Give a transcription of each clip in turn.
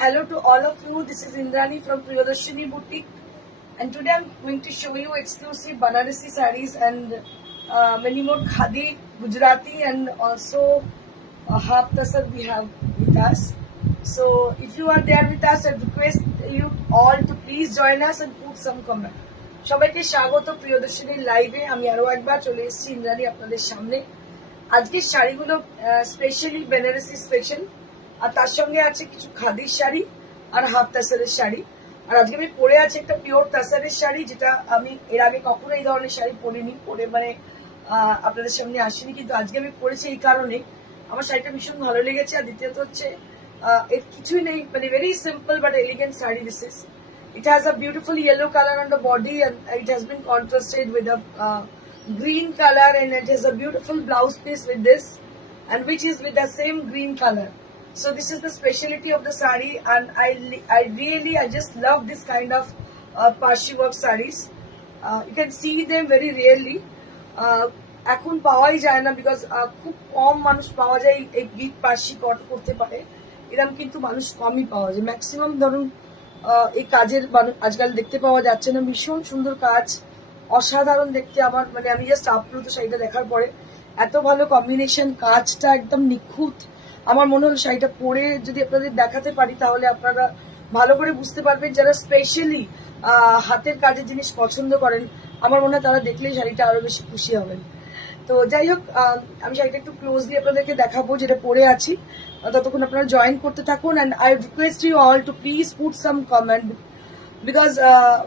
Hello to all of you. This is Indrani from Priyadarshini Boutique, and today I'm going to show you exclusive Banarasi sarees and many more Khadi, Gujarati, and also half tasar we have with us. So if you are there with us, I request you all to please join us and put some comment. সবাইকে স্বাগত প্রিয়দর্শিনীর লাইভে। আমি আরো একবার চলে এসেছি ইন্দ্রাণী আপনাদের সামনে। আজকের শাড়িগুলো স্পেশালি বেনারসি স্পেশাল, আর তার সঙ্গে আছে কিছু খাদির শাড়ি আর হাফ তাসারের শাড়ি। আর আজকে আমি পরে আছি একটা পিওর তাসারের শাড়ি, যেটা আমি এর আগে কখনো এই ধরনের শাড়ি পরিনি, পরে মানে আপনাদের সামনে আসিনি, কিন্তু আজকে আমি পরেছি এই কারণে আমার শাড়িটা ভীষণ ভালো লেগেছে। আর দ্বিতীয়ত হচ্ছে এর কিছুই নেই, মানে very simple but elegant sari this is. It has a beautiful yellow color on the body and it has been contrasted with a green color, and it has a beautiful blouse piece with this, and which is with the same green color. So this is the speciality of the sari, and I just love this kind of Parshi work sarees. You can see them very rarely. এখন পাওয়াই যায় না, because খুব কম মানুষ পাওয়া যায় এই গিট পার্সি করতে পারে, এরকম কিন্তু মানুষ কমই পাওয়া যায়। ম্যাক্সিমাম ধরুন এই কাজের আজকাল দেখতে পাওয়া যাচ্ছে না। ভীষণ সুন্দর কাজ, অসাধারণ দেখতে। আমার মানে আমি জাস্ট আপ্লুত শাড়িটা দেখার পরে, এত ভালো কম্বিনেশন, কাজটা একদম নিখুঁত। আমার মনে হলো শাড়িটা পরে যদি আপনাদের দেখাতে পারি তাহলে আপনারা ভালো করে বুঝতে পারবেন। যারা স্পেশালি হাতের কাজের জিনিস পছন্দ করেন, আমার মনে হয় তারা দেখলেই শাড়িটা আরো বেশি খুশি হবেন। তো যাই হোক, আমি শাড়িটা একটু ক্লোজলি আপনাদেরকে দেখাবো যেটা পরে আছি। ততক্ষণ আপনারা জয়েন করতে থাকুন, and I request you all to please put some comment, because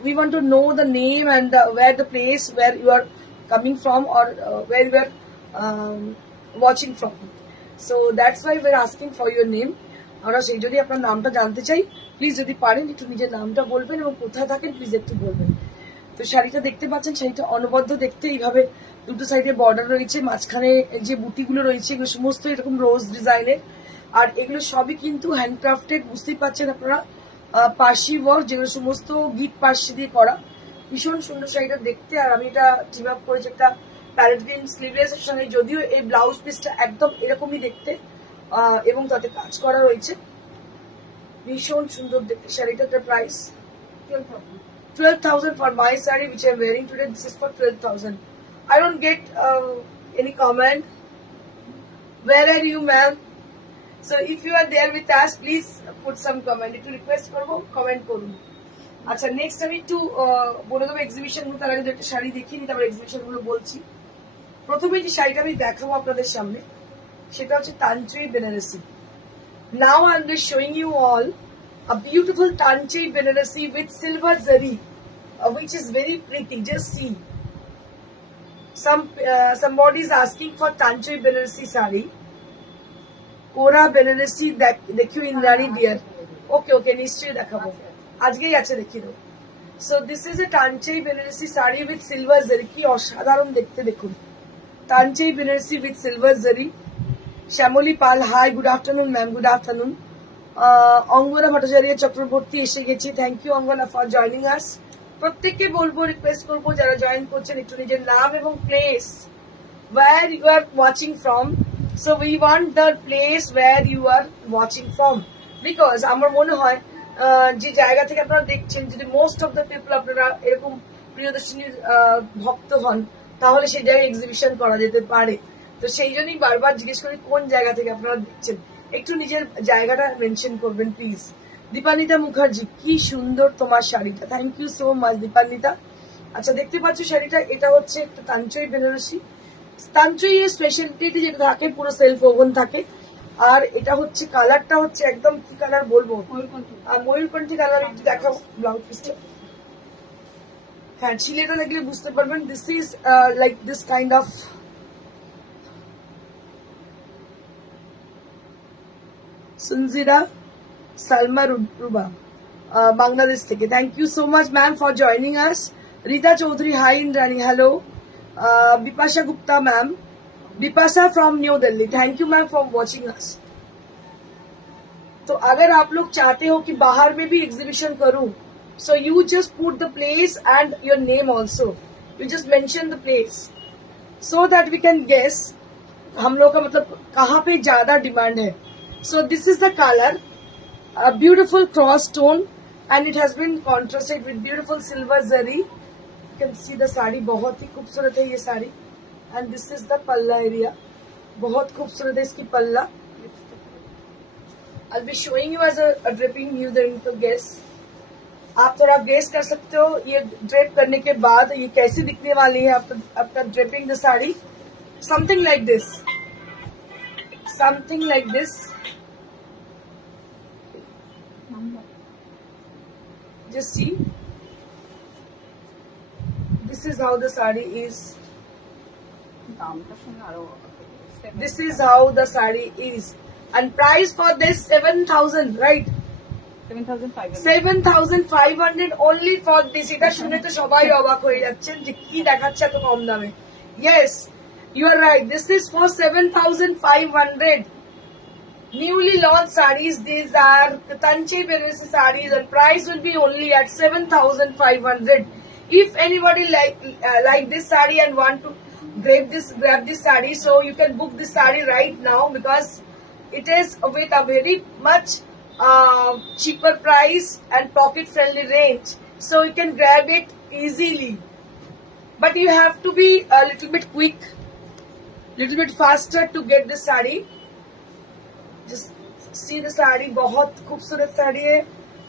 we want to know the name and where the place where you are coming from, or where you are watching from. So that's why we're asking for your name. আমরা সেই যদি আপনার নামটা জানতে চাই, please যদি পারেন একটু নিজের নামটা বলবেন এবং কোথায় থাকেন প্লিজ একটু বলবেন। তো শাড়িটা দেখতে পাচ্ছেন, শাড়িটা অনবদ্য দেখতে। এইভাবে দুটো সাইডে বর্ডার রয়েছে, মাঝখানে যে বুটিগুলো রয়েছে এগুলো সমস্ত এরকম রোজ ডিজাইনের, আর এগুলো সবই কিন্তু হ্যান্ডক্রাফটেড। বুঝতেই পারছেন আপনারা, পার্সি ওয়ার্ক, যেগুলো সমস্ত গিট পার্সি দিয়ে করা। ভীষণ সুন্দর শাড়িটা দেখতে। আর আমি এটা টিম আপ করেছি একটা প্যারেট গ্রিন স্লিভলেস এর সঙ্গে, যদিও এই ব্লাউজ পিসটা একদম এরকমই দেখতে এবং তাতে কাজ করা রয়েছে। ভীষণ সুন্দর দেখতে শাড়িটার price 12,000 for my saree which I'm wearing today. This is for 12,000. I don't get any comment. Where are you, ma'am? So if you are there with us, please put some comment. একটু request করবো, comment করুন। আচ্ছা, next আমি একটু বলে দেবো exhibition গুলো। তার আগে একটা শাড়ি দেখিয়ে নিই, তারপর এক্সিবিশন গুলো বলছি। প্রথমে যে শাড়িটা আমি দেখাবো আপনাদের সামনে, সেটা হচ্ছে তানচুই Banarasi. Now I'm just showing you all a beautiful Tanchai Banarasi with silver zari, which is very pretty. Just see. Somebody is asking for Tanchai Banarasi sari. Kora Banarasi dekhiyo Indrani dear. Okay, নিশ্চয়ই দেখাবো, আজকেই আছে দেখিয়ে দেবো। So this is a Tanchai Banarasi sari with silver zari. কি অসাধারণ দেখতে দেখুন। Tanchai Banarasi with silver zari. Shamoli Pal, hi, good afternoon ma'am, good afternoon. অঙ্গনা ভট্টাচার্য চক্রবর্তী এসে গেছি। Thank you Angana for joining us. প্রত্যেককে বলবো, রিকোয়েস্ট করবো যারা জয়েন করছেন একটু নিজের নাম এবং place where you are watching from. So we want the place where you are watching from, because আমার মনে হয় যে জায়গা থেকে আপনারা দেখছেন, যদি মোস্ট অফ দ্য পিপল আপনারা এরকম প্রিয়দর্শিনীর ভক্ত হন, তাহলে সেই জায়গায় এক্সিবিশন করা যেতে পারে। তো সেই জন্যই বারবার জিজ্ঞেস করি কোন জায়গা থেকে আপনারা দেখছেন, একটু নিজের জায়গাটা মেনশন করবেন প্লিজ। দীপান্বিতা মুখার্জি, কি সুন্দর তোমার শাড়িটা। Thank you so much Dipanwita. আচ্ছা, দেখতে পাচ্ছ শাড়িটা, এটা হচ্ছে একটা তানচই বেনারসি। তানচই এর স্পেশালিটি যেটা থাকে, পুরো সেলফ ওভেন থাকে। আর এটা হচ্ছে কালারটা হচ্ছে একদম কি কালার বলবো, ময়ূরকণ্ঠী কালার। একটু দেখাও ব্লাউজ পিসটা। হ্যাঁ, ছিলেটা দেখলে বুঝতে পারবেন। This is like this kind of Sunjira Salma Ruba, Bangladesh থেকে। Thank you so much ma'am for joining us. Rita Chowdhury, hi Indrani, hello. Bipasha Gupta ma'am, Bipasha from New Delhi, thank you ma'am for watching us. तो अगर आप लोग चाहते हो कि बाहर में भी एग्जीबिशन करूं, so you just put the place and your name also, you just mention the place so that we can guess हम लोग का मतलब कहाँ पे ज्यादा डिमांड है। So this is the color, a beautiful cross stone, and it has been contrasted with beautiful silver zari. You can see the sari बहुत ही खूबसूरत है ये sari, and this is the palla area. बहुत खूबसूरत है इसकी पल्ला. I'll be showing you as a dripping view, then to guess. आप थोड़ा गेस कर सकते हो ये ड्रेप करने के बाद ये कैसी दिखने वाली है after draping the sari. Something like this, something like this. Just see, this is how the sari is. This is how the sari is, and price for this 7,000, right? 7,500 only for this. এটা শুনে তো সবাই অবাক হয়ে যাচ্ছেন যে কি দেখাচ্ছে এত কম দামে. Yes, you are right. This is for 7,500. Newly launched sarees. These are Tanchi Banarasi sarees, and price will be only at 7,500. If anybody like this saree and want to grab this saree, so you can book this saree right now because it is with a very much cheaper price and pocket friendly range, so you can grab it easily. But you have to be a little bit quick, little bit faster to get this saree. Just see the saree, बहुत खूबसूरत साड़ी है,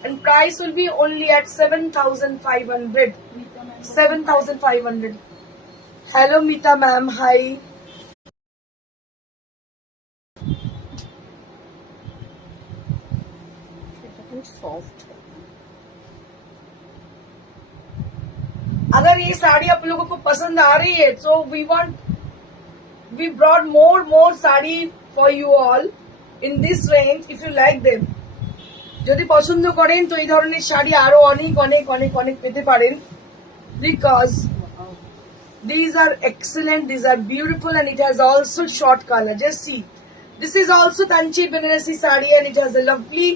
and price will be only at 7,500. 7,500. Hello Meeta ma'am, hi. Soft. अगर ये साड़ी आप लोगों को पसंद आ रही है तो we brought more sari for you all in this range if you like them. যদি পছন্দ করেন তো এই ধরনের শাড়ি আরো অনেক অনেক অনেক অনেক পেতে পারেন, because these are excellent, these are beautiful, and it has also short color. Just see, this is also Tanchi Banarasi saree, and it has a lovely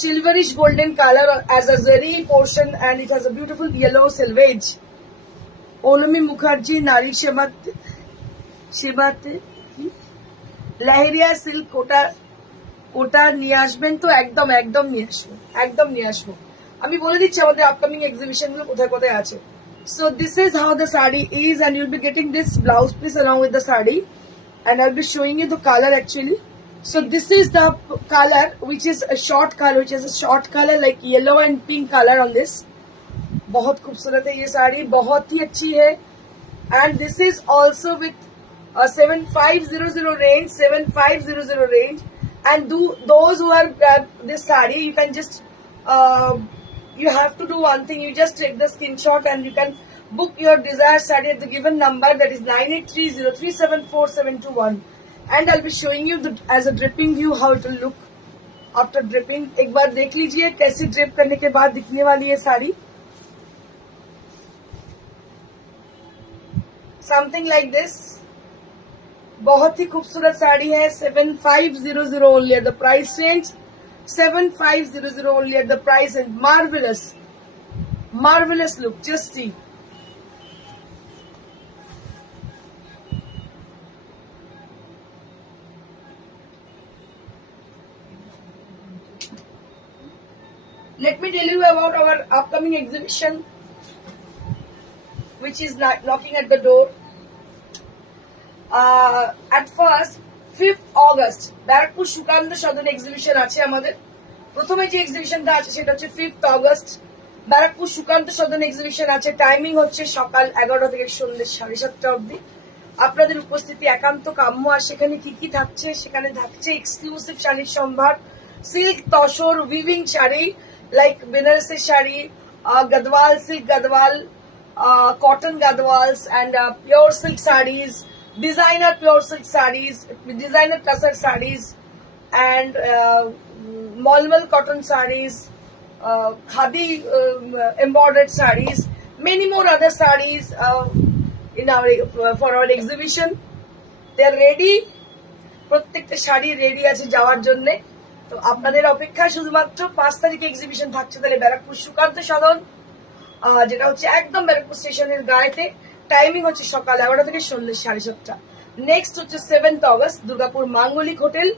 silverish golden color as a zari portion, and it has a beautiful yellow selvage. Onami Mukherjee Nari Shemate leheriya silk ওটা নিয়ে আসবেন তো একদম নিয়ে আসবো. আমি বলে দিচ্ছি আমাদের আপকামিং এক্সিবিশন গুলো কোথায় কোথায় আছে. So this is how the saree is, and you'll be getting this blouse piece along with the saree, and I'll be showing you the color actually. So this is the color, which is a short color like yellow and pink color on this. बहुत खूबसूरत है ये साड़ी, बहुत ही अच्छी है, and this is also with a 7,500 range, and those who are grab this saree, you can just you have to do one thing. You just take the screenshot and you can book your desired saree at the given number, that is 9830374721, and I'll be showing you as a dripping view how it will look after dripping. एक बार देख लीजिए कैसी drip करने के बाद दिखने वाली है साड़ी. Something like this. बहुत ही खूबसूरत साड़ी है. 7,500 only at the price range. 7,500 only at the price, and marvelous look. Just see. Let me tell you about our upcoming exhibition, which is knocking at the door. At first 5th August Barrackpore Sukanta Sadan exhibition আছে আমাদের. প্রথমে যে এক্সিবিশনটা আছে সেটা হচ্ছে 5th August Barrackpore Sukanta সদন exhibition আছে. Timing হচ্ছে সকাল 11টা থেকে সন্ধ্যে 7:30 অবধি. আপনাদের উপস্থিতি একান্ত কাম্য. আর সেখানে কি কি থাকছে, সেখানে থাকছে এক্সক্লুসিভ শাড়ির সম্ভার, silk tussar weaving sari like Banarasi sari, Gadwal silk Gadwal, cotton gadwals, and pure silk sarees, designer pure silk sarees, designer tasar sarees, and malmal cotton sarees, khadi embroidered sarees, many more other sarees in our for our exhibition. They are ready. প্রত্যেকটা sari ready আছে যাওয়ার জন্য. তো আপনাদের অপেক্ষা শুধুমাত্র 5 তারিখে exhibition থাকছে. তাহলে ব্যারাকপুর সুকান্ত সদন, যেটা হচ্ছে একদম ব্যারাকপুর স্টেশনের গায়েতে. টাইমিং হচ্ছে সকাল 11টা থেকে সন্ধ্যে 7:30. নেক্সট হচ্ছে 7th August দুর্গাপুর মাঙ্গলিক hotel,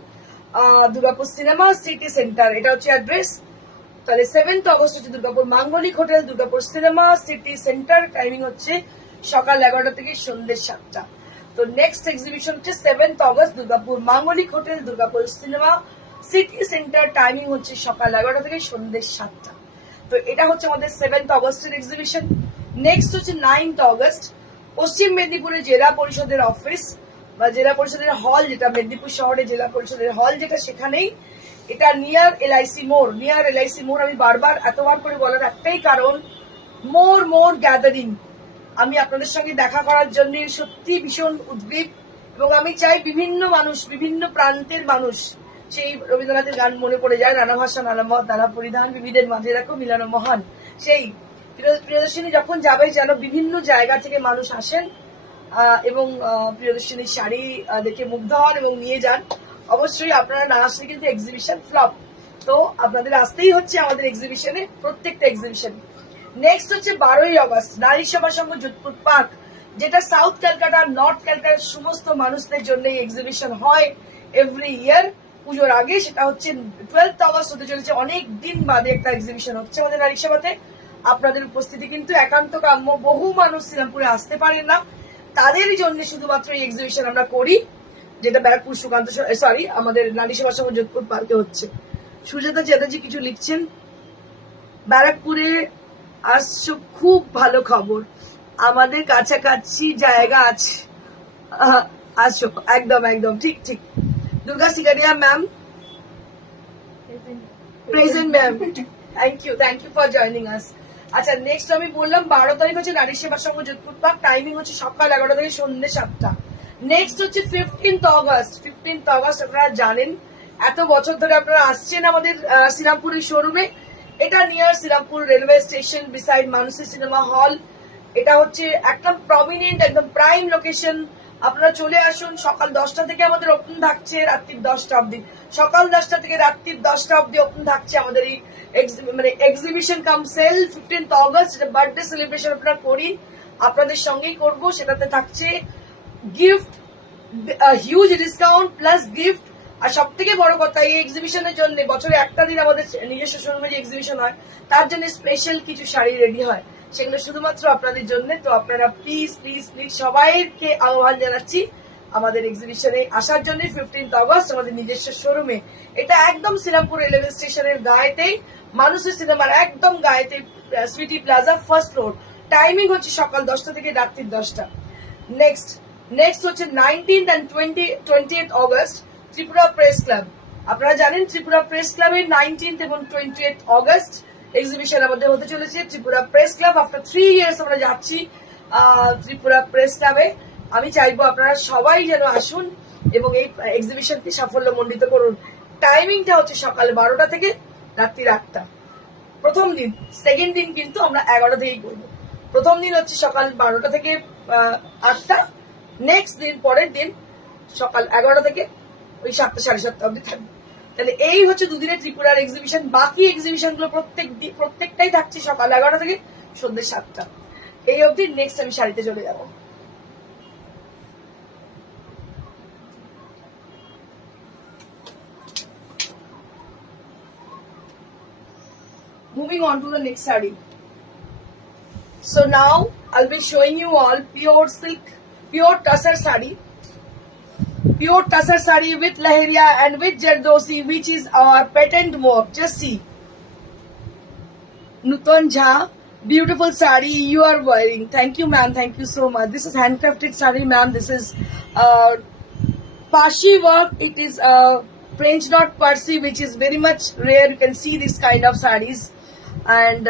Durgapur cinema city centre, এটা হচ্ছে অ্যাড্রেস। তাহলে 7th অগস্ট হচ্ছে দুর্গাপুর মাঙ্গলিক hotel, Durgapur cinema city centre, timing হচ্ছে সকাল 11টা থেকে সন্ধ্যে 7টা। তো নেক্সট এক্সিবিশন হচ্ছে 7th অগস্ট দুর্গাপুর মাঙ্গলিক hotel, Durgapur cinema city centre, timing হচ্ছে সকাল 11টা থেকে সন্ধ্যে 7টা। তো এটা হচ্ছে আমাদের 7th অগস্টের এক্সিবিশন। নেক্সট হচ্ছে 9th অগস্ট পশ্চিম মেদিনীপুরে জেলা পরিষদের অফিস বা জেলা পরিষদের হল, যেটা মেদিনীপুর শহরে জেলা পরিষদের হল যেটা, সেখানেই, এটা নিয়ার এলআইসি মোড়। নিয়ার এলআইসি মোড় আমি বারবার এতবার করে বলার একটাই কারণ, মোর গ্যাদারিং। আমি আপনাদের সঙ্গে দেখা করার জন্য সত্যি ভীষণ উদ্গ্রীব, এবং আমি চাই বিভিন্ন মানুষ, বিভিন্ন প্রান্তের মানুষ, সেই রবীন্দ্রনাথের গান মনে পড়ে যায়, নানা ভাষা নানা মত নানা পরিধান বিবিধের মাঝে রাখো মিলানো মহান। সেই প্রিয়দর্শিনী যখন যাবে যেন বিভিন্ন জায়গা থেকে মানুষ আসেন এবং প্রিয়দর্শিনীর শাড়ি দেখে মুগ্ধ হন এবং নিয়ে যান। অবশ্যই আপনারা না আসলে কিন্তু এক্সিবিশন ফ্লপ। তো আপনাদের আসতেই হচ্ছে আমাদের এক্সিবিশনে, প্রত্যেকটা এক্সিবিশন। নেক্সট হচ্ছে 12ই অগস্ট নারী সভা সংঘ যোধপুর পার্ক, যেটা সাউথ ক্যালকাটা নর্থ ক্যালকাটার সমস্ত মানুষদের জন্য এই এক্সিবিশন হয় এভরি ইয়ার পুজোর আগে। সেটা হচ্ছে 12th অগস্ট হতে চলেছে, অনেক দিন বাদে একটা এক্সিবিশন হচ্ছে আমাদের নারী সভাতে। আপনাদের উপস্থিতি কিন্তু একান্ত কাম্য। বহু মানুষ শ্রীরামপুরে আসতে পারেন না, তাদের জন্য শুধুমাত্র এই এক্সিবিশন আমরা করি, যেটা ব্যারাকপুর সুকান্ত সরি আমাদের নারী সভা সংঘ যোধপুর পার্কে হচ্ছে। সুজাতা চ্যাটার্জি কিছু লিখছেন, ব্যারাকপুরে আসছো, খুব ভালো খবর, আমাদের কাছাকাছি জায়গা আছে, আসো, একদম একদম ঠিক ঠিক। Durga Sikaria ma'am present ma'am, thank you for joining us. আচ্ছা, নেক্সট আমি বললাম 12 তারিখ হচ্ছে নারী সেবা সংঘ যোধপুর পার্ক, টাইমিং হচ্ছে সকাল 11টা থেকে সন্ধ্যে 7টা। নেক্সট হচ্ছে 15th অগস্ট। 15th অগস্ট আপনারা জানেন, এত বছর ধরে আপনারা আসছেন আমাদের শ্রীরামপুরের শোরুমে। এটা near Shrirampur railway station, beside Manasi cinema hall. এটা হচ্ছে একদম প্রমিনেন্ট, একদম প্রাইম লোকেশন। আপনারা চলে আসুন। সকাল 10টা থেকে আমাদের ওপেন থাকছে রাত্রি 10টা অব্দি। সকাল 10টা থেকে রাত্রি 10টা অব্দি ওপেন থাকছে আমাদের এই exhibition cum sale. 15th August birthday celebration আপনারা করি, আপনাদের সঙ্গেই করবো। সেটাতে থাকছে gift, huge discount plus gift. আর সব থেকে বড় কথা, এই এক্সিবিশনের জন্য বছরে একটা দিন আমাদের নিজস্ব শোরুমে যে এক্সিবিশন হয়, তার জন্য স্পেশাল কিছু শাড়ি রেডি হয়, সেগুলো শুধুমাত্র আপনাদের জন্য। তো আপনারা প্লিজ প্লিজ প্লিজ সবাইকে আহ্বান জানাচ্ছি আমাদের এক্সিবিশনে আসার জন্য। 15th অগস্ট আমাদের নিজস্ব শোরুমে, এটা একদম শ্রীরামপুর রেলওয়ে স্টেশনের গায়েতেই, মানুষের সিনেমার একদম গায়েতে, Sweety Plaza first floor. Timing হচ্ছে সকাল 10টা থেকে রাত্রি 10টা। নেক্সট হচ্ছে 19th and 20th August Tripura press club. আপনারা জানেন ত্রিপুরা প্রেস ক্লাবের 19th এবং 20th অগস্ট এক্সিবিশন আমাদের হতে চলেছে। Tripura press club, after 3 years আমরা যাচ্ছি ত্রিপুরা প্রেস ক্লাবে। আমি চাইবো আপনারা সবাই যেন আসুন এবং এই এক্সিবিশনকে সাফল্যমণ্ডিত করুন। টাইমিংটা হচ্ছে সকাল 12টা থেকে রাত্রি 8টা। প্রথম দিন, সেকেন্ড দিন কিন্তু আমরা 11টা থেকেই করবো। প্রথম দিন হচ্ছে সকাল 12টা থেকে 8টা, নেক্সট দিন পরের দিন সকাল 11টা থেকে ওই 7টা 7:30 অব্দি থাকবে। তাহলে এই হচ্ছে দুদিনের ত্রিপুরার এক্সিবিশন। বাকি এক্সিবিশন গুলো প্রত্যেকটাই থাকছে সকাল 11টা থেকে সন্ধ্যে 7টা। এই অবধি। নেক্সট আমি শাড়িতে চলে যাবো। Moving on to the next saree. So now I'll be showing you all pure silk, pure tussar saree. Pure tussar saree with lahariya and with jardosi, which is our patent work. Just see. Nutan Jha, beautiful saree you are wearing. Thank you, ma'am. Thank you so much. This is handcrafted saree, ma'am. This is Pashi work. It is French knot Parsi, which is very much rare. You can see this kind of sarees. And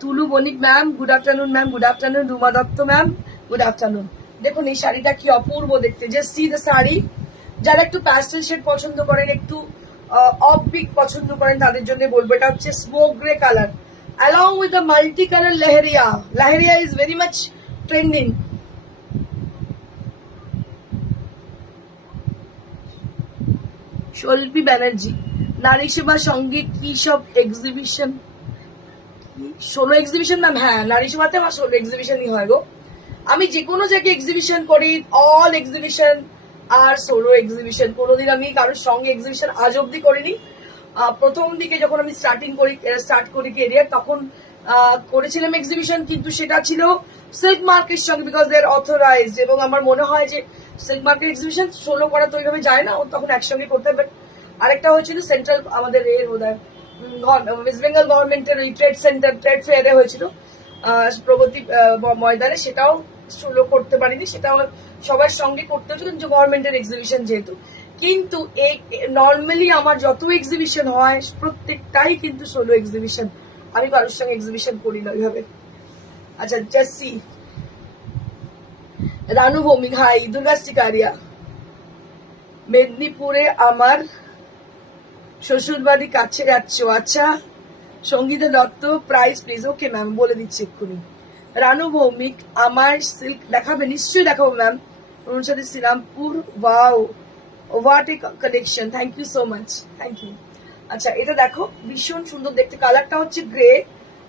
Tulu Bonik, ma'am. Good afternoon, ma'am. Good afternoon. Ruma Datta, ma'am. Good afternoon. দেখুন এই শাড়িটা কি অপূর্ব দেখতে। Just see the sari. যারা একটু pastel shade পছন্দ করেন, একটু অফ পিক পছন্দ করেন, তাদের জন্য বলবো। এটা হচ্ছে smoke grey colour along with the multi color lahariya. Lahariya is very much trending. Shoilpi Banerjee, Nari Seva সঙ্গে কি সব এক্সিবিশন? 16 exhibition ma'am? হ্যাঁ, নারী সেবাতে আমার 16 এক্সিবিশনই হয় গো। আমি যে কোনো জায়গায় এক্সিবিশন করি, অল এক্সিবিশন আর সোলো এক্সিবিশন কোনোদিন আমি কারোর সঙ্গে এক্সিবিশন আজ অব্দি করিনি। প্রথম দিকে যখন আমি স্টার্ট করি কেরিয়ার, তখন করেছিলাম এক্সিবিশন, কিন্তু সেটা ছিল সিল্ক মার্কের সঙ্গে, বিকজ দে আর অথরাইজড। এবং আমার মনে হয় যে সিল্ক মার্কেট এক্সিবিশন সোলো করা তো ওইভাবে যায় না, ও তখন একসঙ্গে করতে হবে। আরেকটা হয়েছিল সেন্ট্রাল আমাদের ওয়েস্ট বেঙ্গল গভর্নমেন্টের ওই ট্রেড ফেয়ারে হয়েছিল প্রগতি ময়দানে, সেটাও সোলো করতে পারিনি, সেটাও সবার সঙ্গে করতে হয়েছিল গভর্নমেন্টের এক্সিবিশন যেহেতু। কিন্তু এই নর্মালি আমার যত এক্সিবিশন হয় প্রত্যেকটাই কিন্তু সোলো এক্সিবিশন, আমি কারোর সঙ্গে এক্সিবিশন করি না ওইভাবে। আচ্ছা, জাসি রানু ভৌমিক, হাই দুর্গা শিকারিয়া, মেদিনীপুরে আমার শ্বশুর বাড়ি কাছে যাচ্ছ? আচ্ছা, Sangita Dutta, price please. Okay ma'am, বলে দিচ্ছি এক্ষুনি। রানু ভৌমিক, আমার সিল্ক দেখাবে? নিশ্চয়ই দেখাবো ম্যাম। অনুসারী Srirampur, wow what a collection, thank you so much, thank you. আচ্ছা, এটা দেখো, ভীষণ সুন্দর দেখতে, কালারটা হচ্ছে grey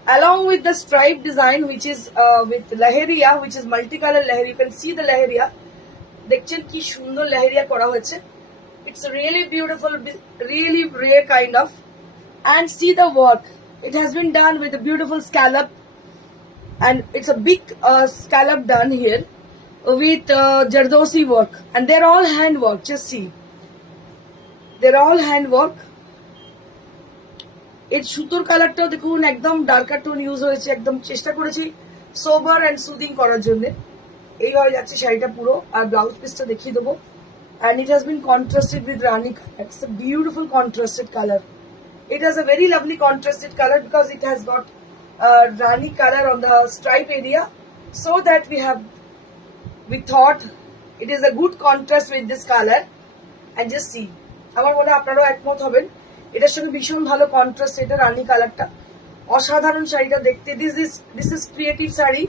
along with the stripe design which is with laheriya, which is multicolor laheriya. You can see the laheriya, দেখছেন কি সুন্দর laheriya করা হয়েছে। It's really beautiful, really rare kind of, and see the work, it has been done with a beautiful scallop, and it's a big scallop done here with Jardosi work, and they're all hand work. Just see, they're all hand work. এর সুতোর কালারটাও দেখুন, একদম darker tone use হয়েছে, একদম চেষ্টা করেছি সোবার and soothing করার জন্য। এই হয়ে যাচ্ছে শাড়িটা পুরো, আর ব্লাউজ পিসটা দেখিয়ে দেবো। And it has been contrasted with Rani colour, it's a beautiful contrasted colour. It has a very lovely contrasted color because it has got rani color on the stripe area, so that we thought it is a good contrast with this color. And just see, আমার মনে হয় আপনারাও একমত হবেন, এটার সঙ্গে ভীষণ ভালো কন্ট্রাস্ট এটা রানি কালারটা, অসাধারণ শাড়িটা দেখতে। দিস ইজ ক্রিয়েটিভ শাড়ি,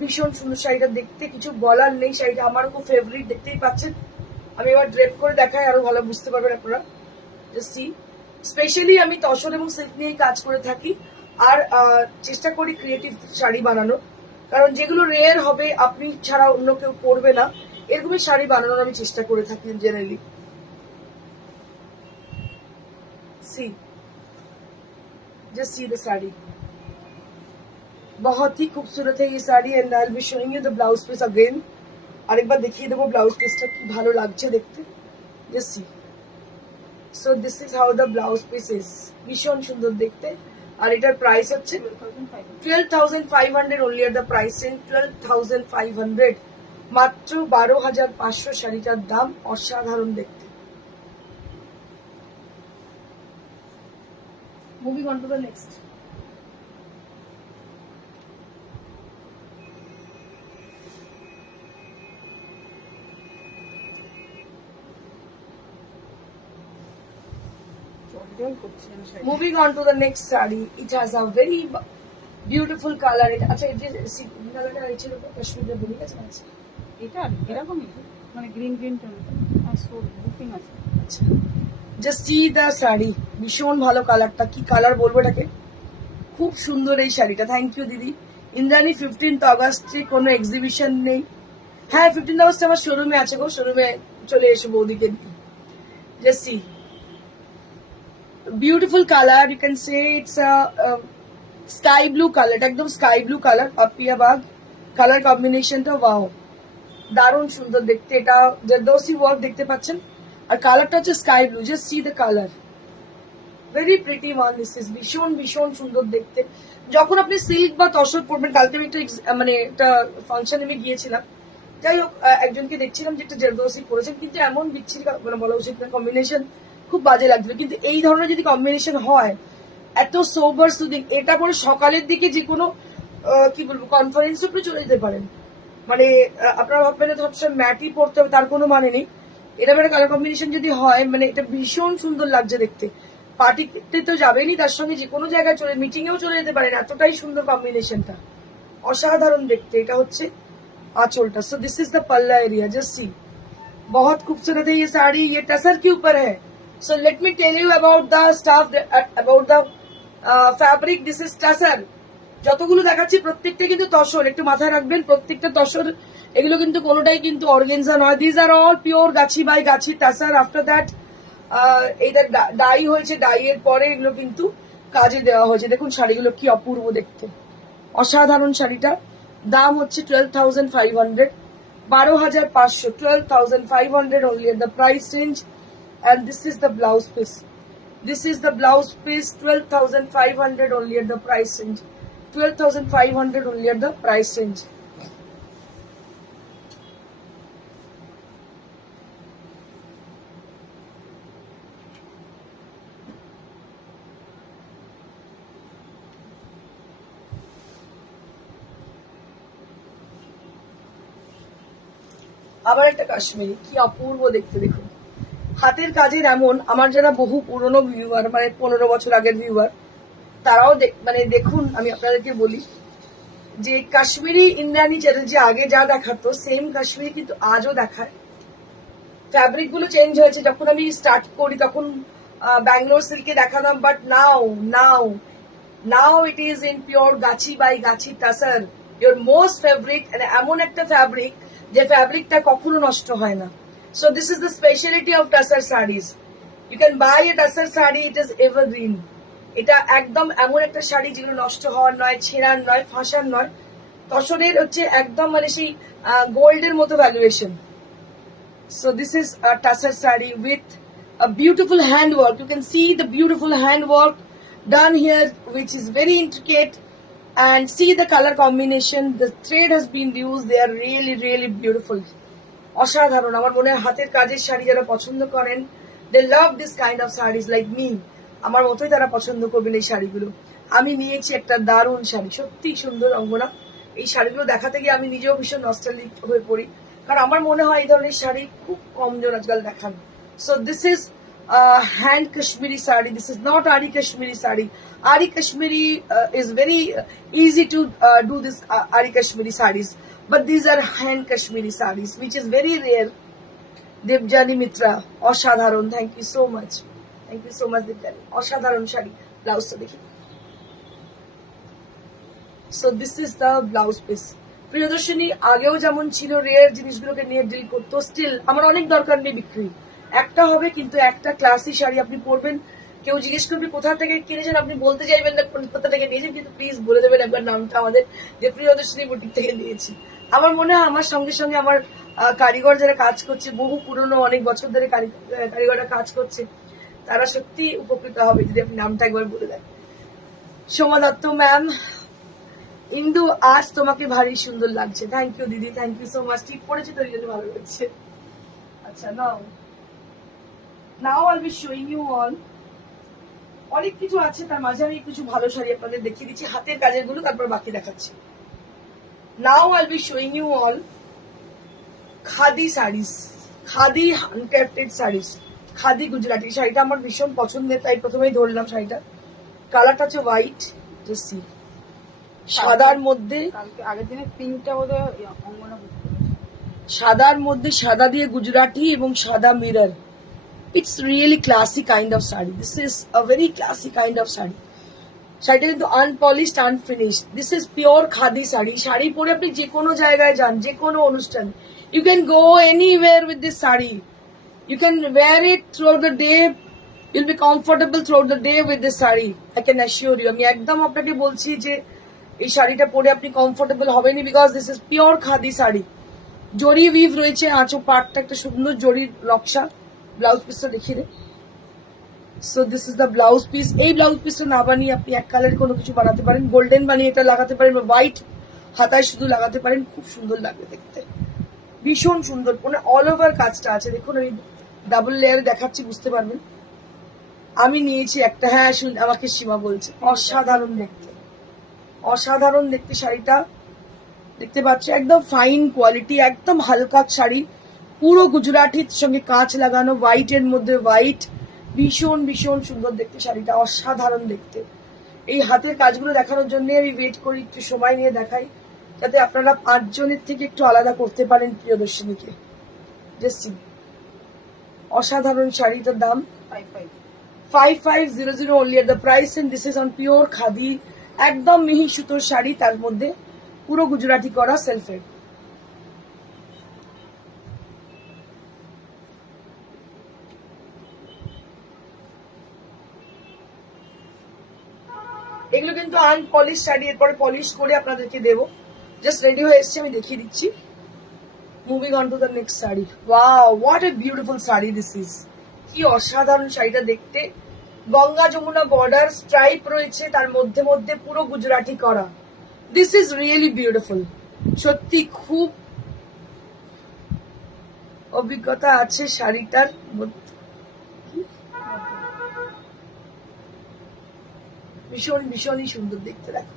ভীষণ সুন্দর শাড়িটা দেখতে, কিছু বলার নেই। শাড়িটা আমারও খুব ফেভারিট, দেখতেই পাচ্ছেন। আমি এবার ড্রেপ করে দেখাই, আরো ভালো বুঝতে পারবেন আপনারা। স্পেশালি আমি তসর এবং সিল্ক নিয়েই কাজ করে থাকি, আর চেষ্টা করি ক্রিয়েটিভ শাড়ি বানানো, কারণ যেগুলো রেয়ার হবে আপনি ছাড়া অন্য কেউ করবে না, এরকমই শাড়ি বানানোর আমি চেষ্টা করে থাকি generally. See, just see the sari, बहुत ही खूबसूरत है ये sari, and I will be showing you the blouse piece again. আরেকবার দেখিয়ে দেবো ব্লাউজ পিসটা কি ভালো লাগছে দেখতে। Just see, so this is how the blouse piece is, ভীষণ সুন্দর দেখতে। আর এটার প্রাইস হচ্ছে 12,500 only at the price in 12,500, মাত্র 12,500 শাড়িটার দাম, অসাধারণ দেখতে। Moving on to the next. Moving on to the next saree, it has a very beautiful color. আচ্ছা, এই যে কালারটা ছিল কাশ্মীরের বলি আছে না, এটা এরকমই মানে গ্রিন টোন আর সো বুকিং আছে। আচ্ছা, জাস্ট সি দ্য শাড়ি, ভীষণ ভালো কালারটা, কি কালার বলবো এটাকে, খুব সুন্দর এই শাড়িটা। থ্যাংক ইউ দিদি। ইন্দ্রাণী 15th অগস্টে কোনো এক্সিবিশন নেই? হ্যাঁ, 15th অগস্টে আমার শোরুমে আছে গো, শোরুমে চলে এসো বৌদিকে নিয়ে। Just see, beautiful colour, you can say it's sky blue colour, একদম sky blue colour, Papiya Bag colour কম্বিনেশনটা, ওয়াও দারুণ সুন্দর দেখতে। এটা জারদৌসি ওয়ার্ক দেখতে পাচ্ছেন, আর কালারটা হচ্ছে sky blue. Just see the colour, very pretty one this is, ভীষণ ভীষণ সুন্দর দেখতে। যখন আপনি সিল্ক বা তসর পরবেন, কালকে আমি একটা ফাংশনে আমি গিয়েছিলাম, যাই হোক একজনকে দেখছিলাম যে একটা জারদৌসি পরেছেন, কিন্তু এমন বিচ্ছিরি বলা উচিত না, কম্বিনেশন খুব বাজে লাগছিল। কিন্তু এই ধরনের যদি কম্বিনেশন হয়, এত সোবার সুদিং, এটা পরে সকালের দিকে যে কোনো কি বলবো কনফারেন্স উপরে চলে যেতে পারেন। মানে আপনারা ভাববেন সবসময় ম্যাটই পড়তে হবে, তার কোনো মানে নেই। এরকম একটা কালার কম্বিনেশন যদি হয়, মানে এটা ভীষণ সুন্দর লাগছে দেখতে। পার্টিতে তো যাবেনি, তার সঙ্গে যে কোনো জায়গায় চলে, মিটিং এও চলে যেতে পারেন, এতটাই সুন্দর কম্বিনেশনটা, অসাধারণ দেখতে। এটা হচ্ছে आंचलटा। सो दिस इज द पल्ला एरिया, जस्ट सी, बहुत खूबसूरत है ये साड़ी, ये टसर के ऊपर है। So let me tell you about the stuff, about the fabric. This is tussar, যতগুলো দেখাচ্ছি প্রত্যেকটা কিন্তু তসর, একটু মাথায় রাখবেন প্রত্যেকটা তসর। এগুলো কিন্তু কোনোটাই কিন্তু অর্গেনজা নয়। These are all pure Gachhi by Gachhi tussar. After that এটা ডাই হয়েছে, ডাই এর পরে এগুলো কিন্তু কাজে দেওয়া হয়েছে। দেখুন শাড়িগুলো কি অপূর্ব দেখতে, অসাধারণ শাড়িটা। দাম হচ্ছে 12,500, 12,500, 12,500 only at the price range. And this is the blouse piece. This is the blouse piece, 12,500 only at the price range. 12,500 only at the price range. আবার একটা কাশ্মীরি, কি অপূর্ব দেখতে দেখুন। হাতের কাজের এমন, আমার যারা বহু পুরনো ভিউয়ার, মানে 15 বছর আগের ভিউয়ার, তারাও মানে দেখুন, আমি আপনাদেরকে বলি যে কাশ্মীরি ইন্দ্রাণী চ্যাটার্জি আগে যা দেখাতো সেম কাশ্মীরি কিন্তু আজও দেখায়। ফ্যাব্রিক গুলো চেঞ্জ হয়েছে। যখন আমি স্টার্ট করি তখন ব্যাঙ্গালোর সিল্কে দেখাতাম, but now it is in pure Gachhi by Gachhi tussar, your most favourite. এমন একটা ফ্যাব্রিক যে ফ্যাব্রিকটা কখনো নষ্ট হয় না। So this is the speciality of tussar saris. You can buy a tussar sari, it is evergreen. এটা একদম এমন একটা শাড়ি যেগুলো নষ্ট হওয়ার নয়, ছেঁড়ার নয়, ফাঁসার নয়। তসরের হচ্ছে একদম মানে সেই গোল্ডের মতো valuation. So this is a tassar sari with a beautiful handwork. You can see the beautiful handwork done here, which is very intricate. And see the color combination. The thread has been used. They are really, really beautiful. অসাধারণ। আমার মনে হয় হাতের কাজের শাড়ি যারা পছন্দ করেন, they love this kind of sarees like me. আমার মতোই তারা পছন্দ করবেন এই শাড়িগুলো। আমি নিয়েছি একটা দারুণ শাড়ি, সত্যি সুন্দর অঙ্গনা। এই শাড়িগুলো দেখাতে গিয়ে আমি নিজেও ভীষণ নস্টালজিক হয়ে পড়ি, কারণ আমার মনে হয় এই ধরনের শাড়ি খুব কম জন আজকাল দেখান। So this is hand Kashmiri sari. This is not আরি Kashmiri sari. Ari Kashmiri is very easy to do this Ari Kashmiri sarees, but these are hand Kashmiri sarees, which is very rare. Devjani Mitra, অসাধারণ। Thank you so much. Thank you so much, Devjani. অসাধারণ শাড়ি। ব্লাউজটা দেখি। So this is the blouse piece. Priyadarshini আগেও যেমন ছিল rare জিনিসগুলোকে নিয়ে deal করতো, স্টিল আমার অনেক দরকার নেই বিক্রি। একটা হবে কিন্তু একটা ক্লাসি শাড়ি আপনি পরবেন, কেউ জিজ্ঞেস করবে কোথা থেকে কিনেছেন, আপনি বলতে চাইবেন না কোথা থেকে নিয়েছেন, কিন্তু প্লিজ বলে দেবেন একবার নামটা আমাদের, যে প্রিয়দর্শিনী বুটিক থেকে নিয়েছি। আমার মনে হয় আমার সঙ্গে সঙ্গে আমার কারিগর যারা কাজ করছে, বহু পুরনো অনেক বছর ধরে কারিগররা কাজ করছে, তারা সত্যি উপকৃত হবে যদি আপনি নামটা একবার বলে দেন। সোমা দত্ত ম্যাম, ইন্দু আজ তোমাকে ভারী সুন্দর লাগছে। থ্যাংক ইউ দিদি, থ্যাংক ইউ সো মাচ। ঠিক পড়েছে তো, এই জন্য ভালো লাগছে। আচ্ছা, now I will be showing you all. অনেক কিছু আছে, তার মাঝে আমি কিছু ভালো শাড়ি আপনাদের দেখিয়ে দিচ্ছি, হাতের কাজের গুলো, তারপর বাকি দেখাচ্ছি। Now I will be showing you all khadi saris, khadi handcrafted saris, khadi Gujarati. শাড়িটা আমার ভীষণ পছন্দের, তাই প্রথমেই ধরলাম শাড়িটা। কালারটা হচ্ছে হোয়াইট, জাস্ট সি, সাদার মধ্যে, আগের দিনে পিঙ্কটা বোধহয় অঙ্গনা, সাদার মধ্যে সাদা দিয়ে গুজরাটি এবং সাদা mirror. It's really classy kind of sari. This is a very classy kind of sari. শাড়িটা কিন্তু unpolished, unfinished. This is pure khadi sari. Sari পরে আপনি যে কোনো জায়গায় যান, যে কোনো অনুষ্ঠান, you can go anywhere with this sari. You can wear it through the day, you'll be comfortable through the day with this sari. I can assure you. আমি একদম আপনাকে বলছি যে এই শাড়িটা পরে আপনি কমফোর্টেবল হবেনি, because this is pure khadi sari. Zari weave রয়েছে, আঁচো পাটটা একটা সুন্দর জরির নকশা। ব্লাউজ পিসটা দেখিয়ে দে। So this is the blouse piece. এই ব্লাউজ পিসটা না বানিয়ে আপনি এক কালার কোনো কিছু বানাতে পারেন, গোল্ডেন বানিয়ে এটা লাগাতে পারেন, বা হোয়াইট হাতায় শুধু লাগাতে পারেন, খুব সুন্দর লাগবে দেখতে, ভীষণ সুন্দর। মানে অল ওভার কাজটা আছে, দেখুন আমি ডাবল লেয়ারে দেখাচ্ছি, বুঝতে পারবেন। আমি নিয়েছি একটা, হ্যাঁ আমাকে সীমা বলছে, অসাধারণ দেখতে, অসাধারণ দেখতে শাড়িটা। দেখতে পাচ্ছ একদম ফাইন কোয়ালিটি, একদম হালকা শাড়ি, পুরো গুজরাটির সঙ্গে কাঁচ লাগানো, হোয়াইট এর মধ্যে হোয়াইট, ভীষণ ভীষণ সুন্দর দেখতে শাড়িটা, অসাধারণ দেখতে। এই হাতের কাজগুলো দেখানোর জন্য আমি ওয়েট করি, একটু সময় নিয়ে দেখাই, যাতে আপনারা 5 জনের থেকে একটু আলাদা করতে পারেন প্রিয়দর্শিনীকে। জাস্ট অসাধারণ শাড়িটার দাম 5500 only at the price, and this is on pure khadi একদম মিহি সুতোর শাড়ি, তার মধ্যে পুরো গুজরাটি করা সেলফের। এগুলো কিন্তু আনপলিশ শাড়ি, এরপরে পলিশ করে আপনাদেরকে দেবো। জাস্ট রেডি হয়ে এসছে, আমি দেখিয়ে দিচ্ছি। Moving on to the next sari. Wow, what a beautiful sari this is. কি অসাধারণ শাড়িটা দেখতে। গঙ্গা যমুনা বর্ডার স্ট্রাইপ রয়েছে, তার মধ্যে মধ্যে পুরো গুজরাটি করা। This is really beautiful. সত্যি খুব অভিজ্ঞতা আছে শাড়িটার মধ্যে। ভীষণ ভীষণই সুন্দর দেখতে, দেখো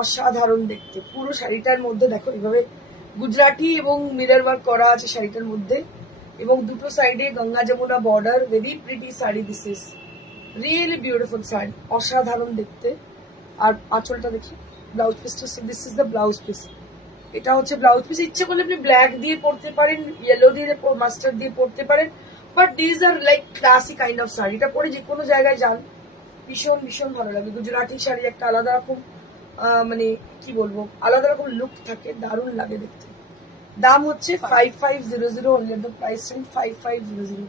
অসাধারণ দেখতে। পুরো শাড়িটার মধ্যে দেখো এইভাবে গুজরাটি এবং মিরর ওয়ার্ক করা আছে শাড়িটার মধ্যে, এবং দুটো সাইডে Ganga Yamuna border. Very pretty sari this is, really beautiful sari, অসাধারণ দেখতে। আর আঁচলটা দেখি, ব্লাউজ পিসটা, this is the blouse piece. এটা হচ্ছে ব্লাউজ পিস। ইচ্ছে করলে আপনি ব্ল্যাক দিয়ে পরতে পারেন, ইয়েলো দিয়ে, মাস্টার্ড দিয়ে পরতে পারেন, but this are like classic kind of sari. এটা পরে যে কোনো জায়গায় যান ভীষণ ভীষণ ভালো লাগে। গুজরাটি শাড়ি একটা আলাদা রকম মানে কি বলবো, আলাদা রকম লুক থাকে, দারুণ লাগে দেখতে। দাম হচ্ছে 5500 only at the price range 5500।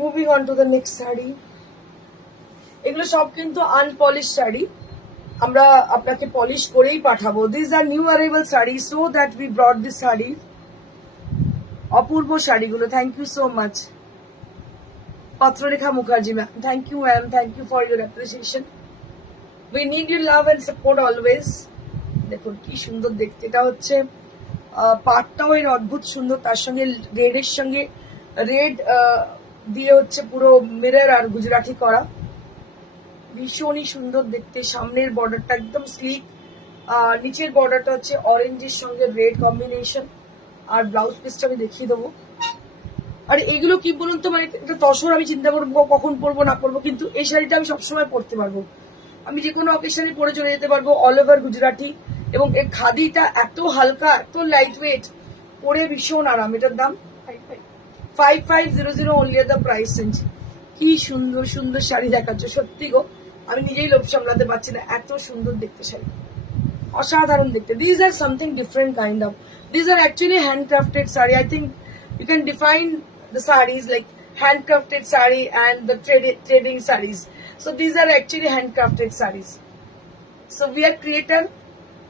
Moving on to the next sari. এগুলো সব কিন্তু আনপলিশ শাড়ি, আমরা আপনাকে পলিশ করেই পাঠাবো। This are new arrival sari, so that we brought this sari. অপূর্ব শাড়িগুলো। Thank you so much Patrarekha Mukherjee ma'am, thank you ma'am, thank you for your appreciation. We need your love and support always. দেখুন কি সুন্দর দেখতে। এটা হচ্ছে পাটটাও এর অদ্ভুত সুন্দর, তার সঙ্গে রেডের সঙ্গে রেড দিয়ে হচ্ছে পুরো মিরর আর গুজরাটি করা, ভীষণই সুন্দর দেখতে। সামনের বর্ডারটা একদম স্লিক, নিচের বর্ডারটা হচ্ছে অরেঞ্জের সঙ্গে রেড কম্বিনেশন। আর ব্লাউজ পিসটা আমি দেখিয়ে দেবো। আর এগুলো কি বলুন তো, মানে একটা তসর আমি চিন্তা করবো কখন পরবো না পরবো, কিন্তু এই শাড়িটা আমি সবসময় পরতে পারবো, আমি যে কোনো অকেশনে পরে চলে যেতে পারবো। অল ওভার গুজরাটি, এবং এর খাদিটা এত হালকা, এত লাইট ওয়েট, পরে ভীষণ আরাম। এটার দাম 5500 only at the price range। কি সুন্দর সুন্দর শাড়ি দেখাচ্ছ, সত্যি গো আমি নিজেই লোভ সামলাতে পারছি না, এত সুন্দর দেখতে শাড়ি, অসাধারণ দেখতে। These are something different kind of, these are actually handcrafted saree. I think you can define the sarees like handcrafted saree and the trading sarees. So these are actually handcrafted sarees. So we are creator,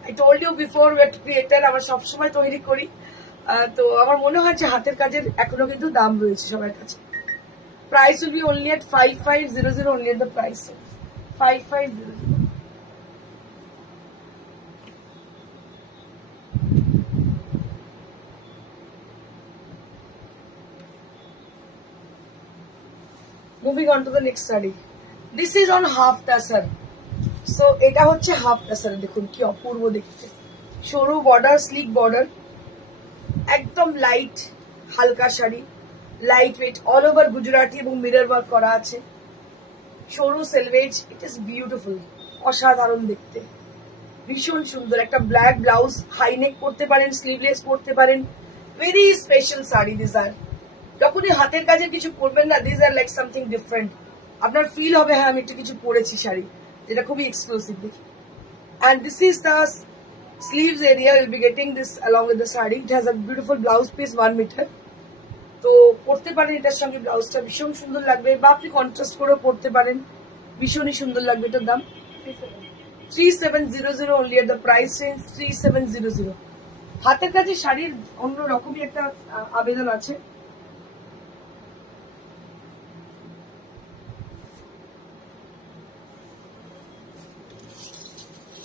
I told you before, we are creator, আমরা সবসময় তৈরি করি। তো আমার মনে হয় যে হাতের কাজের এখনো কিন্তু দাম রয়েছে সবার কাছে। Price will be only at 5500 only at the price 5500। Moving on to the next sari. This is on half tussar. So এটা হচ্ছে হাফ টাসার, দেখুন কি অপূর্ব দেখতে। সরু বর্ডার, স্লিক বর্ডার, একদম লাইট হালকা sari, light weight, all over Gujarati এবং মিরর ওয়ার্ক করা আছে, সরু সেলভেজ। ইট ইজ বিউটিফুল, অসাধারণ দেখতে, ভীষণ সুন্দর। একটা ব্ল্যাক ব্লাউজ, হাই নেক পরতে পারেন, স্লিভলেস পরতে পারেন। Very special sari this are. যখনই হাতের কাজে কিছু পরবেন না, this are like something different. আপনার ফিল হবে হ্যাঁ আমি একটা কিছু পরেছি শাড়ি, যেটা খুবই এক্সক্লুসিভ দেখি। And this is the sleeves area, you'll be getting this along with the saree. It has a beautiful blouse piece 1 meter. তো পরতে পারেন এটার সঙ্গে, ব্লাউজটা ভীষণ সুন্দর লাগবে, বা আপনি কন্ট্রাস্ট করেও পরতে পারেন, ভীষণই সুন্দর লাগবে। এটার দাম 3700 only at the price range 3700। হাতের কাছে শাড়ির অন্য রকমই একটা আবেদন আছে।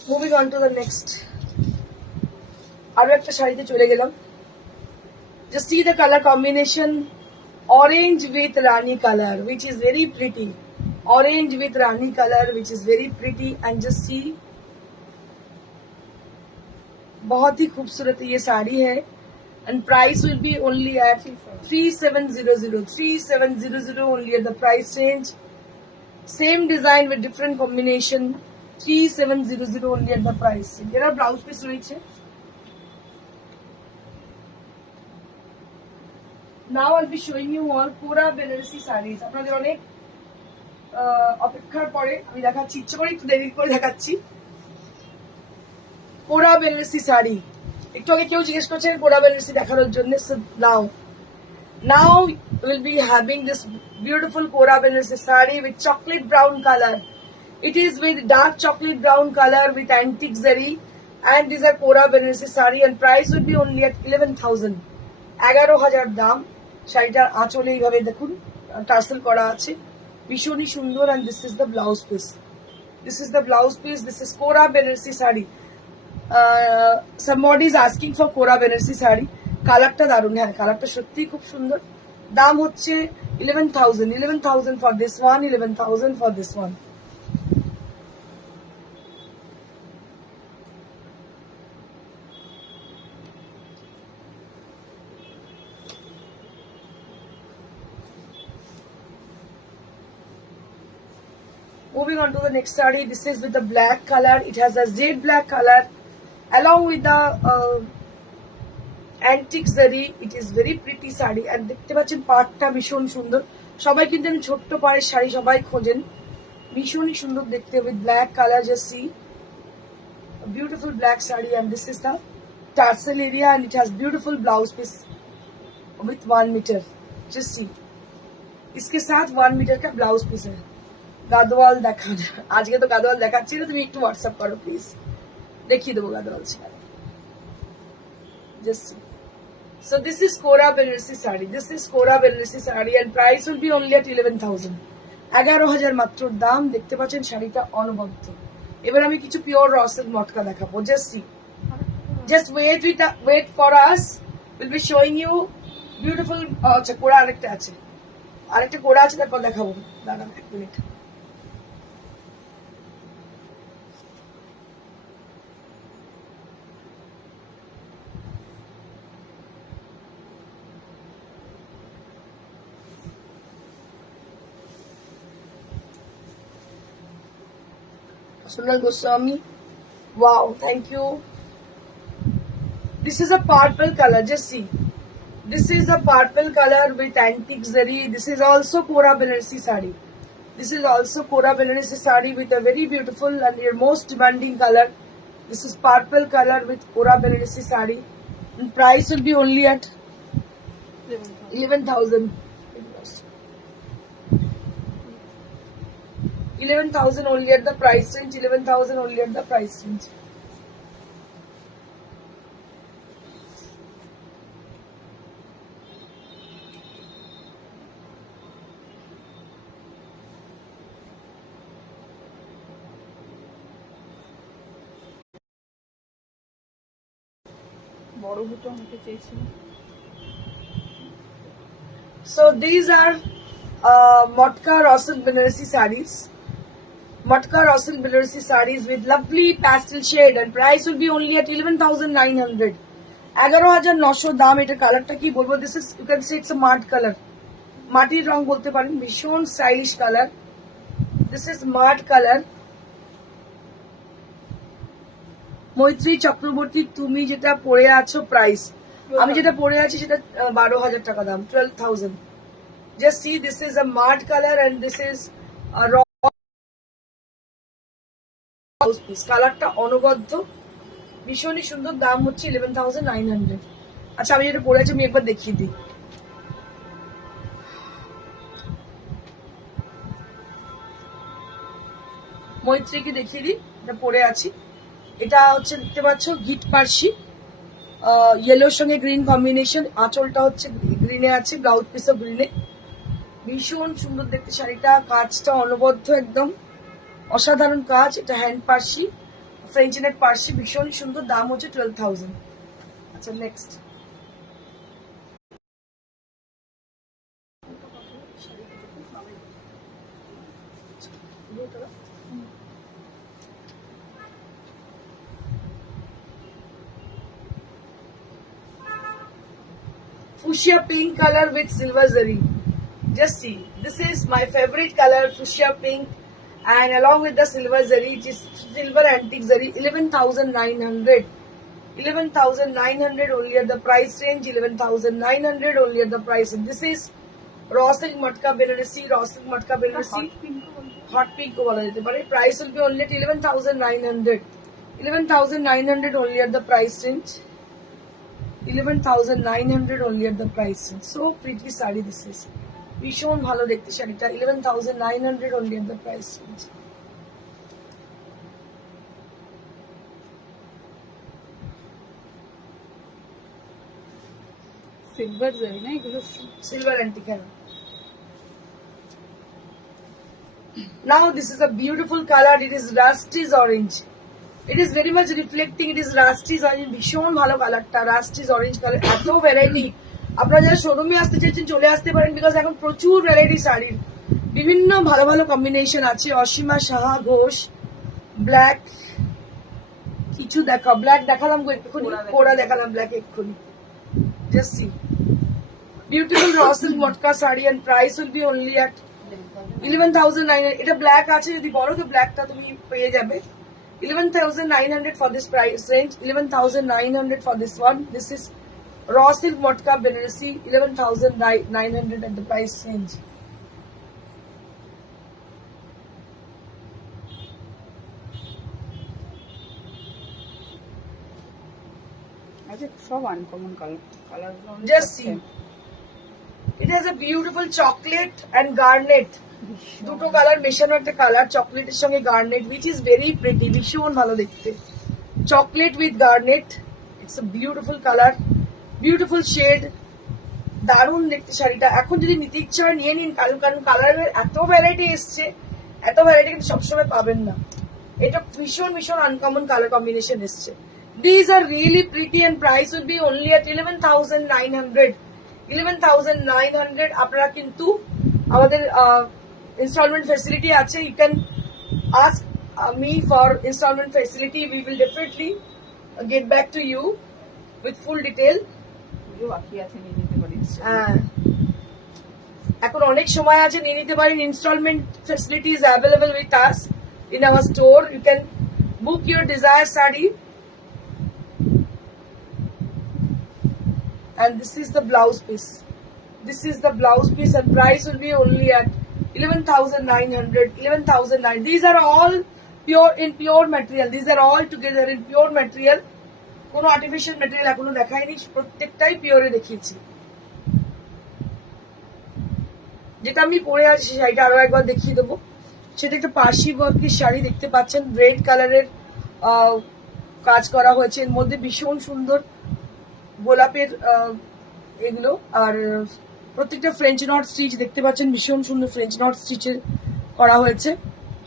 Moving on to the next. আরো একটা শাড়িতে চলে গেলাম। Just see the color combination, orange with rani color, which is very pretty. Orange with rani color, which is very pretty, and just see, बहुत ही खूबसूरत ये साड़ी है। And price will be only at 3700 3700 only at the price range. Same design with different combination, 3700 only at the price range। এরা blouse piece রয়েছে, Now I'll be showing you all Kora Benaressi sarees. আপনাদের অনেক অপেক্ষার পরে আমি দেখাচ্ছি, ইচ্ছে করে একটু দেরি করে দেখাচ্ছি। কোরা বেনারসি শাড়ি, একটু আগে কেউ জিজ্ঞেস করছেন কোরা বেনারসি দেখানোর জন্য। Now we'll be having this beautiful Kora Benaressi saree with chocolate brown color. It is with dark chocolate brown color with antique zari, and these are Kora Benaressi saree and price would be only at 11,000. 11,000 দাম। শাড়িটার আঁচলে এইভাবে দেখুন tassel করা আছে, ভীষণই সুন্দর। and this is the blouse piece. This is the blouse piece. This is Kora Benaressi saree. Somebody is asking for Kora Benaressi saree. কালারটা দারুণ, হ্যাঁ কালারটা সত্যিই খুব সুন্দর। দাম হচ্ছে 11,000। 11,000 for this one, 11,000 for this one. Moving on to the next saree. This is with the black color. It has a jet black color along with the antique zari. It is very pretty saree and দেখতে পাচ্ছেন পাটটা ভীষণ সুন্দর। সবাই কিন্তু আমি ছোট্ট পাড়ের শাড়ি সবাই খোঁজেন, ভীষণই সুন্দর দেখতে with black color. Just see a beautiful black saree and this is the tassel area and it has beautiful blouse piece with 1 meter. Just see, इसके साथ 1 meter का ब्लाउज पीस है। গাদওয়াল দেখান, আজকে তো গাদওয়াল দেখাচ্ছি না, তুমি একটু হোয়াটসঅ্যাপ করো প্লিজ, দেখিয়ে দেবো গাদওয়াল ছাড়া। Just see. So this is Kora Benaressi saree. This is Kora Benaressi saree and price will be only at 11,000. 11,000 মাত্র দাম। দেখতে পাচ্ছেন শাড়িটা অনবদ্য। এবার আমি কিছু পিওর রসেল মটকা দেখাবো। Just see. Just wait for us. We'll be showing you beautiful আচ্ছা কোরা আরেকটা কোরা আছে, তারপর দেখাবো। দাঁড়ান এক minute. Sunal Goswami, wow, thank you. This is a purple color. Just see, this is a purple color with antique zari. This is also Kora Benaressi saree. This is also Kora Benaressi saree with a very beautiful and your most demanding color. This is purple color with Kora Benaressi saree. And price will be only at 11,000. 11,000 only at the price range. 11,000 only at the price range. বড় দুটো আমাকে চেয়েছিল। So these are Motka Russell Benaressi sarees. Motka Russell Benaressi sarees with lovely pastel shade and price will be only at 11,900. 11,900 দাম। এটা কালারটা কি বলবো, this is you can say it's a mud color, মাটির রং বলতে পারেন, ভীষণ stylish colour. This is mud color. মৈত্রী চক্রবর্তী, তুমি যেটা পরে আছো প্রাইস, আমি যেটা পরে আছি সেটা 12,000 টাকা দাম, 12,000. Just see, this is a mud color and this is a raw piece. কালারটা অনবদ্য, ভীষণই সুন্দর। দাম হচ্ছে 11,900. আচ্ছা আমি যেটা পরে আছি আমি একবার দেখিয়ে দিই। মৈত্রীকে দেখিয়ে দিই, এটা পরে আছি। এটা হচ্ছে দেখতে পাচ্ছ গিট পার্সি, ইয়েলোর সঙ্গে গ্রিন কম্বিনেশন। আঁচলটা হচ্ছে গ্রিনে আছে, ব্লাউজ পিসও গ্রিনে, ভীষণ সুন্দর দেখতে শাড়িটা। কাজটা অনবদ্য, একদম অসাধারণ কাজ। এটা hand Parsi, French net Parsi, ভীষণ সুন্দর। দাম হচ্ছে 12,000. আচ্ছা next, fuchsia pink color with silver zari. Just see, this is my favorite color, fuchsia pink, and along with the silver zari, it is silver antique zari. 11,900. 11,900 only at the price range. 11,900 only at the price range. This is raw silk matka Benarasi, raw silk matka Benarasi. Hot pink বলা যেতে পারে. Price will be only at 11,900. 11,900 only at the price range. 11,900 only at the price range. So pretty saree this is. ভীষণ ভালো দেখতে শাড়িটা. 11,900 only at the price range. Silver জরি না এগুলো? Silver antique color. Now this is a beautiful color. It is Rusty's orange. It is very much reflecting. It is Rusty's orange. ভীষণ ভালো কালারটা. Rusty's orange color. এত variety. আপনারা যারা শোরুমে আসতে চাইছেন চলে আসতে পারেন, বিকজ এখন প্রচুর ভ্যারাইটি শাড়ির বিভিন্ন ভালো ভালো কম্বিনেশন আছে. অসীমা সাহা ঘোষ, ব্ল্যাক কিছু দেখা, ব্ল্যাক দেখালাম গো এক্ষুনি, কোড়া দেখালাম ব্ল্যাক এক্ষুনি. Just see. Beautiful raw silk matka saree and price will be only at 11,900. এটা ব্ল্যাক আছে, যদি বলো তো ব্ল্যাকটা তুমি পেয়ে যাবে. 11,900 for this price range. 11,900 for this one. This is raw silk matka Benarasi. 11,900 at the price range. আচ্ছা, সব uncommon colour. Just see. It has a beautiful chocolate and garnet. দুটো কালার মেশানো একটা কালার, চকলেটের সঙ্গে garnet, which is very pretty. ভীষণ ভালো দেখতে. Chocolate with garnet. It's a beautiful color, beautiful shade. দারুণ দেখতে শাড়িটা. এখন যদি নিতে ইচ্ছা হয় নিয়ে নিন, কারণ কালারের এত ভ্যারাইটি এসছে, এত ভ্যারাইটি কিন্তু সবসময় পাবেন না. এটা ভীষণ ভীষণ আনকমন কালার কম্বিনেশন এসছে. These are really pretty and price will be only at 11,900. 11,900. আপনারা কিন্তু আমাদের installment facility আছে. You can ask me for installment facility. We will definitely get back to you with full detail. বাকি আছে, নিয়ে নিতে পারি. এখন অনেক সময় আছে, নিয়ে নিতে পারেন. Installment facility is available with us in our store. You can book your desire sari. And this is the blouse piece. This is the blouse piece and price will be only at 11,900. 11,900. These are all pure material. These are all together in pure material. কোনো artificial material এখনো দেখাইনি, প্রত্যেকটাই puree দেখিয়েছি. যেটা আমি পরে আছি সেই শাড়িটা আরো একবার দেখিয়ে দেবো. সেটা একটা পার্সি ওয়ার্কের শাড়ি দেখতে পাচ্ছেন. রেড কালারের কাজ করা হয়েছে, এর মধ্যে ভীষণ সুন্দর গোলাপের এগুলো, আর প্রত্যেকটা ফ্রেঞ্চ নট স্টিচ দেখতে পাচ্ছেন, ভীষণ সুন্দর ফ্রেঞ্চ নট স্টিচের করা হয়েছে.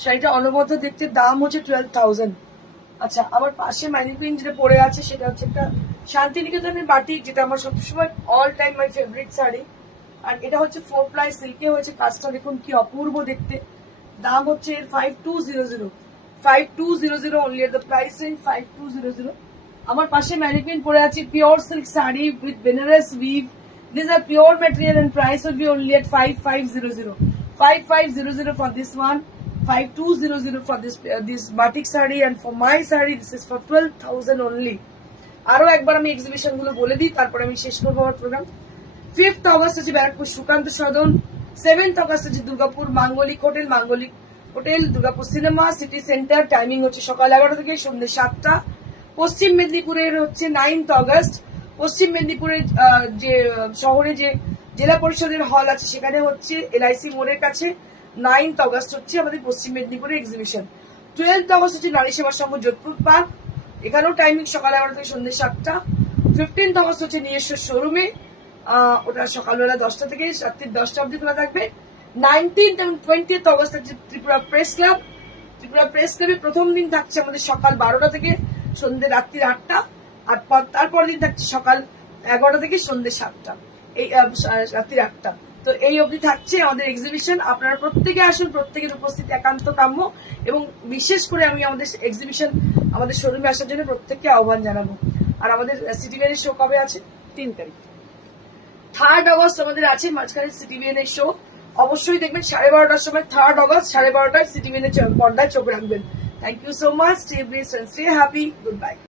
শাড়িটা অনবদ্য দেখতে. দাম হচ্ছে 12,000. আচ্ছা, আমার পাশে ম্যানিকুইন যেটা পরে আছে সেটা হচ্ছে একটা শান্তিনিকেতনের বাটিক, যেটা আমার সবসময় all time my favourite sari. আর এটা হচ্ছে 4 ply সিল্কে হয়েছে কাজটা. দেখুন কি অপূর্ব দেখতে. দাম হচ্ছে 5200. 5200 only at the price range. 5200. আমার পাশে ম্যানিকুইন পরে আছে pure silk sari with Banaras weave. These are pure material and price will be only at 5500. 5500 for this one. 5200 for this batik saree, and for my saree this is for 12,000 only. আরো একবার আমি exhibition গুলো বলে দিই, তারপরে আমি শেষ করবো আমার প্রোগ্রাম. 5th অগস্ট হচ্ছে ব্যারাকপুর সুকান্ত সদন. 7th অগস্ট হচ্ছে দুর্গাপুর মাঙ্গলিক hotel Durgapur cinema city centre. Timing হচ্ছে সকাল 11টা থেকে সন্ধ্যে 7টা. পশ্চিম মেদিনীপুরের হচ্ছে 9th অগস্ট. পশ্চিম মেদিনীপুরের যে শহরে যে জেলা পরিষদের হল আছে সেখানে হচ্ছে LIC মোড়ের কাছে 9th অগস্ট হচ্ছে আমাদের পশ্চিম মেদিনীপুরের এক্সিবিশন. 12th অগস্ট হচ্ছে নারী সেবা সংঘ যোধপুর পার্ক. এখানেও টাইমিং সকাল 11টা থেকে সন্ধ্যে 7টা. 15th অগস্ট হচ্ছে নিজস্ব শোরুমে, ওটা সকালবেলা 10টা থেকে রাত্রি 10টা অবধি খোলা থাকবে. 19th এবং 20th অগস্ট হচ্ছে Tripura press club. Tripura press ক্লাবে প্রথম দিন থাকছে আমাদের সকাল 12টা থেকে সন্ধ্যে রাত্রি 8টা, আর তারপর দিন থাকছে সকাল 11টা থেকে সন্ধ্যে 7টা, এই রাত্রি 8টা. তো এই অবধি থাকছে আমাদের এক্সিবিশন. আপনারা প্রত্যেকে আসুন, প্রত্যেকের উপস্থিতি একান্ত কাম্য, এবং বিশেষ করে আমি আমাদের এক্সিবিশন আমাদের শোরুমে আসার জন্য প্রত্যেককে আহ্বান জানাবো. আর আমাদের সিটিভিএন শো কবে আছে? 3 তারিখ. 3rd অগস্ট আমাদের আছে মাঝখানে সিটিভিএন এর শো. অবশ্যই দেখবেন 12:30টার সময়. 3rd অগস্ট 12:30টায় সিটিভিএন এর পর্দায় চোখ রাখবেন. Thank you so much. Stay blessed and stay happy. Good bye.